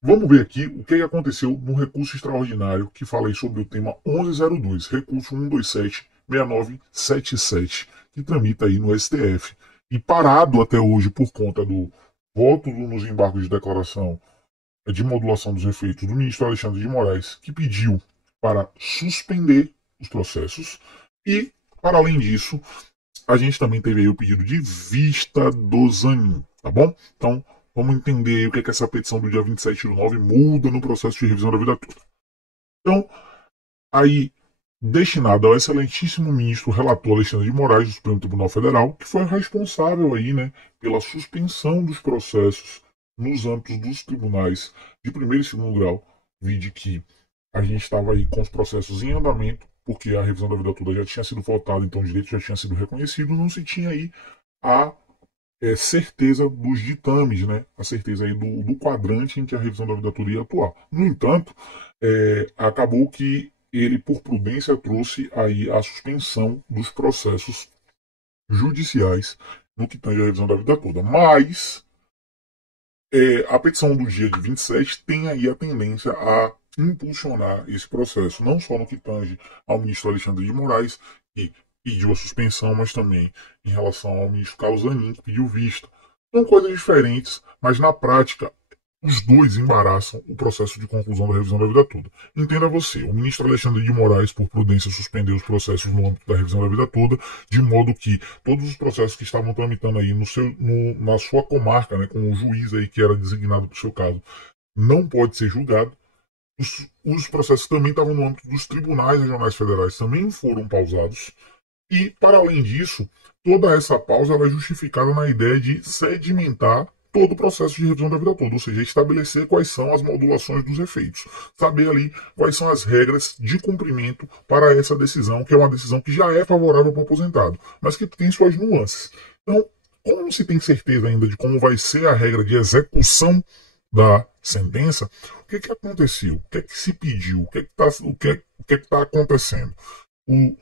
Vamos ver aqui o que aconteceu no recurso extraordinário que falei sobre o tema 1102, recurso 127-6977, que tramita aí no STF. E parado até hoje por conta do voto nos embargos de declaração de modulação dos efeitos do ministro Alexandre de Moraes, que pediu para suspender os processos. E, para além disso, a gente também teve aí o pedido de vista do Zanin, tá bom? Então, vamos entender aí o que é que essa petição do dia 27/9 muda no processo de revisão da vida toda. Então, aí, destinado ao excelentíssimo ministro relator Alexandre de Moraes, do Supremo Tribunal Federal, que foi responsável aí, né, pela suspensão dos processos nos âmbitos dos tribunais de primeiro e segundo grau, vide que a gente estava aí com os processos em andamento, porque a revisão da vida toda já tinha sido votada, então o direito já tinha sido reconhecido, não se tinha aí a certeza dos ditames, né? A certeza aí do quadrante em que a revisão da vida toda ia atuar. No entanto, acabou que ele, por prudência, trouxe aí a suspensão dos processos judiciais no que tange a revisão da vida toda. Mas a petição do dia de 27 tem aí a tendência a impulsionar esse processo, não só no que tange ao ministro Alexandre de Moraes, que pediu a suspensão, mas também em relação ao ministro Carlos Zanin, que pediu vista. São coisas diferentes, mas na prática os dois embaraçam o processo de conclusão da revisão da vida toda. Entenda você, o ministro Alexandre de Moraes, por prudência, suspendeu os processos no âmbito da revisão da vida toda, de modo que todos os processos que estavam tramitando aí na sua comarca, né, com o juiz aí que era designado para o seu caso, não pode ser julgado. Os processos também estavam no âmbito dos tribunais regionais federais, também foram pausados. E, para além disso, toda essa pausa ela é justificada na ideia de sedimentar todo o processo de revisão da vida toda, ou seja, estabelecer quais são as modulações dos efeitos, saber ali quais são as regras de cumprimento para essa decisão, que é uma decisão que já é favorável para o aposentado, mas que tem suas nuances. Então, como não se tem certeza ainda de como vai ser a regra de execução da sentença, o que aconteceu? O que se pediu? O que está acontecendo? O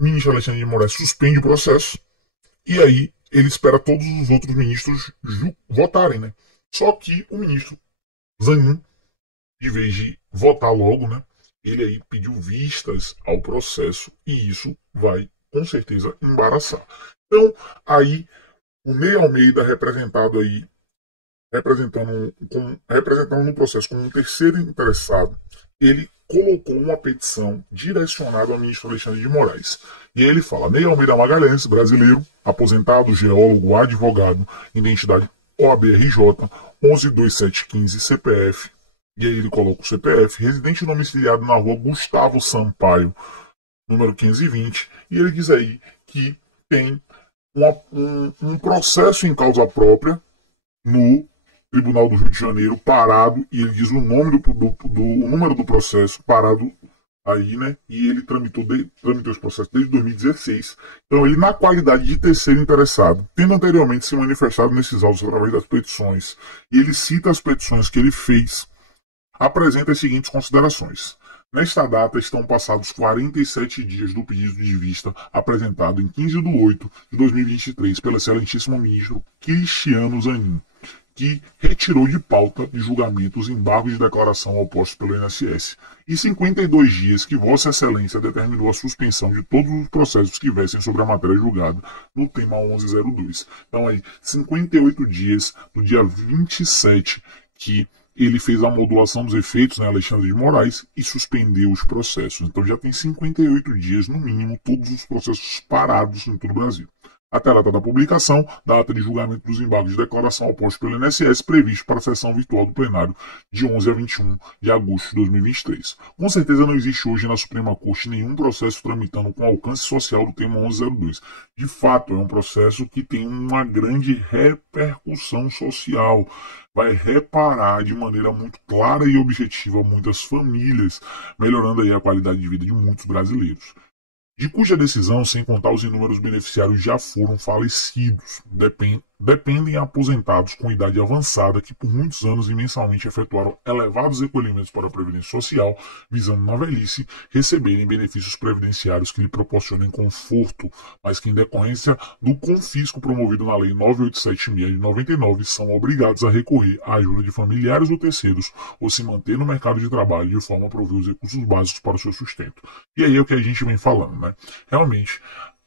ministro Alexandre de Moraes suspende o processo e aí ele espera todos os outros ministros votarem, né? Só que o ministro Zanin, de vez de votar logo, né? Ele aí pediu vistas ao processo e isso vai com certeza embaraçar. Então, aí o Ney Almeida representando no processo como um terceiro interessado, ele colocou uma petição direcionada ao ministro Alexandre de Moraes. E aí ele fala: Ney Almeida Magalhães, brasileiro, aposentado, geólogo, advogado, identidade OABRJ, 112715 CPF. E aí ele coloca o CPF, residente domiciliado na rua Gustavo Sampaio, número 520. E ele diz aí que tem um processo em causa própria no Tribunal do Rio de Janeiro parado, e ele diz o nome o número do processo parado aí, né? E ele tramitou esse processo desde 2016. Então, ele, na qualidade de terceiro interessado, tendo anteriormente se manifestado nesses autos através das petições, e ele cita as petições que ele fez, apresenta as seguintes considerações. Nesta data estão passados 47 dias do pedido de vista apresentado em 15 de 8 de 2023 pelo excelentíssimo ministro Cristiano Zanin, que retirou de pauta de julgamento os embargos de declaração opostos pelo INSS, e 52 dias que Vossa Excelência determinou a suspensão de todos os processos que versem sobre a matéria julgada no tema 1102. Então, aí, 58 dias do dia 27 que ele fez a modulação dos efeitos, né, Alexandre de Moraes, e suspendeu os processos. Então já tem 58 dias, no mínimo, todos os processos parados em todo o Brasil. Até a data da publicação, da ata de julgamento dos embargos de declaração opostos pelo INSS, previsto para a sessão virtual do plenário de 11 a 21 de agosto de 2023. Com certeza não existe hoje na Suprema Corte nenhum processo tramitando com alcance social do tema 1102. De fato, é um processo que tem uma grande repercussão social. Vai reparar de maneira muito clara e objetiva muitas famílias, melhorando aí a qualidade de vida de muitos brasileiros, de cuja decisão, sem contar os inúmeros beneficiários, já foram falecidos. dependem aposentados com idade avançada que por muitos anos e mensalmente efetuaram elevados recolhimentos para a Previdência Social, visando na velhice receberem benefícios previdenciários que lhe proporcionem conforto, mas que em decorrência do confisco promovido na Lei 9876 de 99 são obrigados a recorrer à ajuda de familiares ou terceiros ou se manter no mercado de trabalho de forma a prover os recursos básicos para o seu sustento. E aí é o que a gente vem falando, né? Realmente,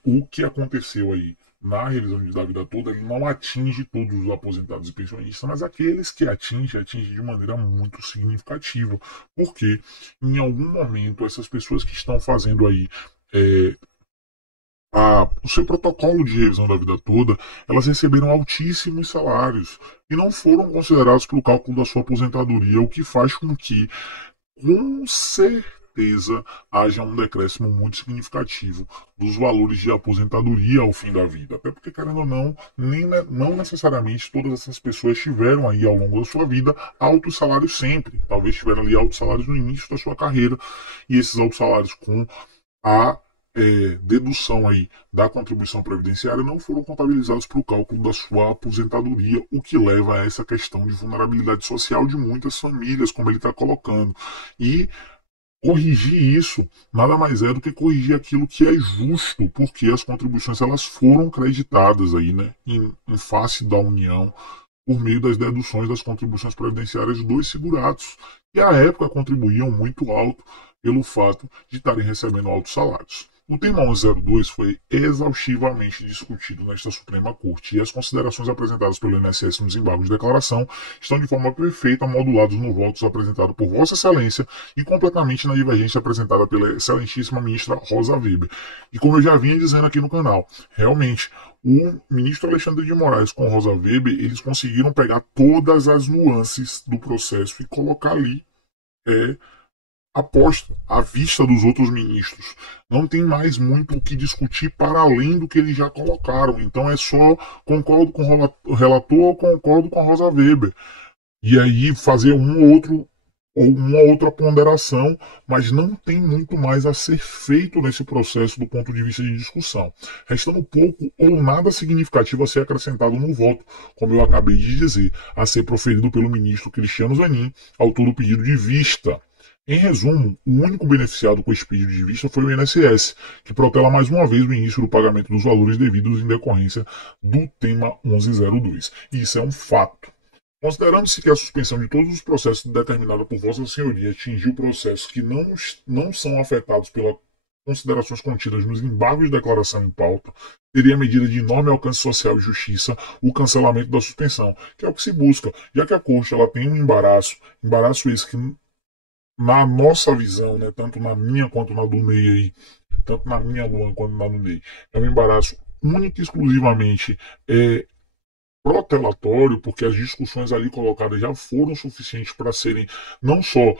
o que aconteceu aí na revisão da vida toda, ele não atinge todos os aposentados e pensionistas, mas aqueles que atinge de maneira muito significativa, porque em algum momento essas pessoas que estão fazendo aí o seu protocolo de revisão da vida toda, elas receberam altíssimos salários e não foram considerados para o cálculo da sua aposentadoria, o que faz com que, com certeza, haja um decréscimo muito significativo dos valores de aposentadoria ao fim da vida. Até porque, querendo ou não, não necessariamente todas essas pessoas tiveram aí ao longo da sua vida altos salários sempre. Talvez tiveram ali altos salários no início da sua carreira e esses altos salários com a dedução aí da contribuição previdenciária não foram contabilizados para o cálculo da sua aposentadoria, o que leva a essa questão de vulnerabilidade social de muitas famílias, como ele está colocando. E corrigir isso nada mais é do que corrigir aquilo que é justo, porque as contribuições elas foram creditadas aí, né, em face da União por meio das deduções das contribuições previdenciárias dos segurados, que à época contribuíam muito alto pelo fato de estarem recebendo altos salários. O tema 1102 foi exaustivamente discutido nesta Suprema Corte e as considerações apresentadas pelo INSS no desembargo de declaração estão de forma perfeita modulados no voto apresentado por Vossa Excelência e completamente na divergência apresentada pela excelentíssima ministra Rosa Weber. E como eu já vinha dizendo aqui no canal, realmente, o ministro Alexandre de Moraes com Rosa Weber, eles conseguiram pegar todas as nuances do processo e colocar ali aposta à vista dos outros ministros. Não tem mais muito o que discutir para além do que eles já colocaram. Então é só concordo com o relator ou concordo com a Rosa Weber. E aí fazer uma outra ponderação, mas não tem muito mais a ser feito nesse processo do ponto de vista de discussão. Restando pouco ou nada significativo a ser acrescentado no voto, como eu acabei de dizer, a ser proferido pelo ministro Cristiano Zanin, autor do pedido de vista. Em resumo, o único beneficiado com esse pedido de vista foi o INSS, que protela mais uma vez o início do pagamento dos valores devidos em decorrência do tema 1102. E isso é um fato. Considerando-se que a suspensão de todos os processos determinada por Vossa Senhoria atingiu processos que não são afetados pelas considerações contidas nos embargos de declaração em pauta, seria medida de enorme alcance social e justiça o cancelamento da suspensão, que é o que se busca, já que a Corte ela tem um embaraço esse que na nossa visão, né, tanto na minha quanto na do Ney aí, tanto na minha Luan quanto na do Ney, é um embaraço único e exclusivamente protelatório, porque as discussões ali colocadas já foram suficientes para serem não só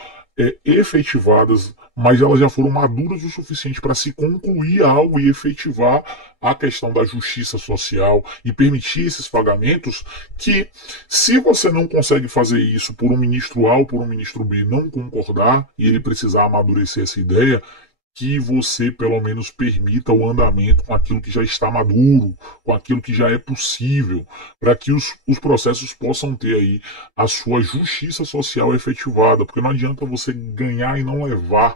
efetivadas, mas elas já foram maduras o suficiente para se concluir algo e efetivar a questão da justiça social e permitir esses pagamentos, que se você não consegue fazer isso por um ministro A ou por um ministro B não concordar e ele precisar amadurecer essa ideia, que você pelo menos permita o andamento com aquilo que já está maduro, com aquilo que já é possível, para que os processos possam ter aí a sua justiça social efetivada, porque não adianta você ganhar e não levar.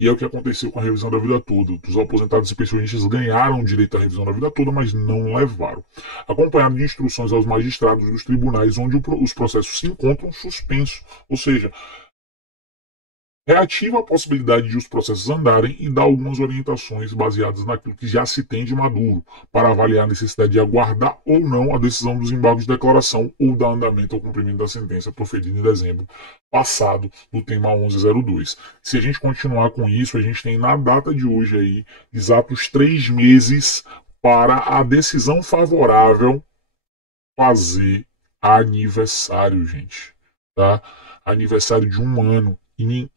E é o que aconteceu com a revisão da vida toda. Os aposentados e pensionistas ganharam o direito à revisão da vida toda, mas não levaram. Acompanhado de instruções aos magistrados dos tribunais onde os processos se encontram suspensos, ou seja, reativa a possibilidade de os processos andarem e dá algumas orientações baseadas naquilo que já se tem de maduro, para avaliar a necessidade de aguardar ou não a decisão dos embargos de declaração ou dar andamento ao cumprimento da sentença proferida em dezembro passado do tema 1102. Se a gente continuar com isso, a gente tem na data de hoje aí exatos 3 meses para a decisão favorável fazer aniversário, gente, tá? Aniversário de 1 ano.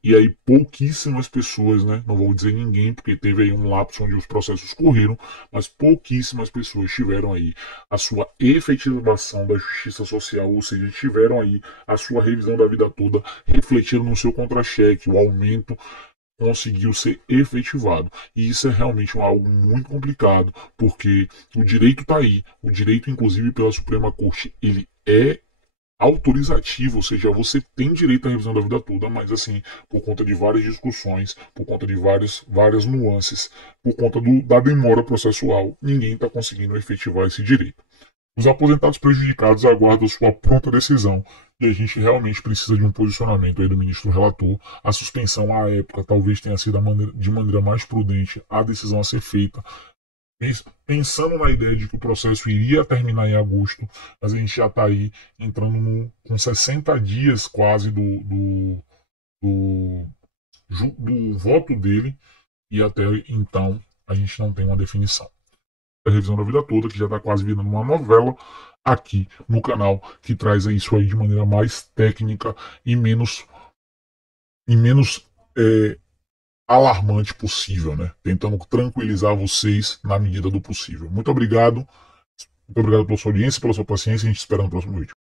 E aí pouquíssimas pessoas, né? Não vou dizer ninguém, porque teve aí um lapso onde os processos correram, mas pouquíssimas pessoas tiveram aí a sua efetivação da justiça social, ou seja, tiveram aí a sua revisão da vida toda refletindo no seu contra-cheque, o aumento conseguiu ser efetivado. E isso é realmente algo muito complicado, porque o direito está aí, o direito, inclusive pela Suprema Corte, ele é autorizativo, ou seja, você tem direito à revisão da vida toda, mas assim, por conta de várias discussões, por conta de várias nuances, por conta da demora processual, ninguém está conseguindo efetivar esse direito. Os aposentados prejudicados aguardam sua pronta decisão e a gente realmente precisa de um posicionamento aí do ministro relator. A suspensão à época talvez tenha sido de maneira mais prudente a decisão a ser feita, pensando na ideia de que o processo iria terminar em agosto, mas a gente já está aí entrando com 60 dias quase do, do voto dele e até então a gente não tem uma definição. A revisão da vida toda, que já está quase virando uma novela aqui no canal, que traz isso aí de maneira mais técnica e menos alarmante possível, né? Tentando tranquilizar vocês na medida do possível. Muito obrigado pela sua audiência, pela sua paciência, e a gente espera no próximo vídeo.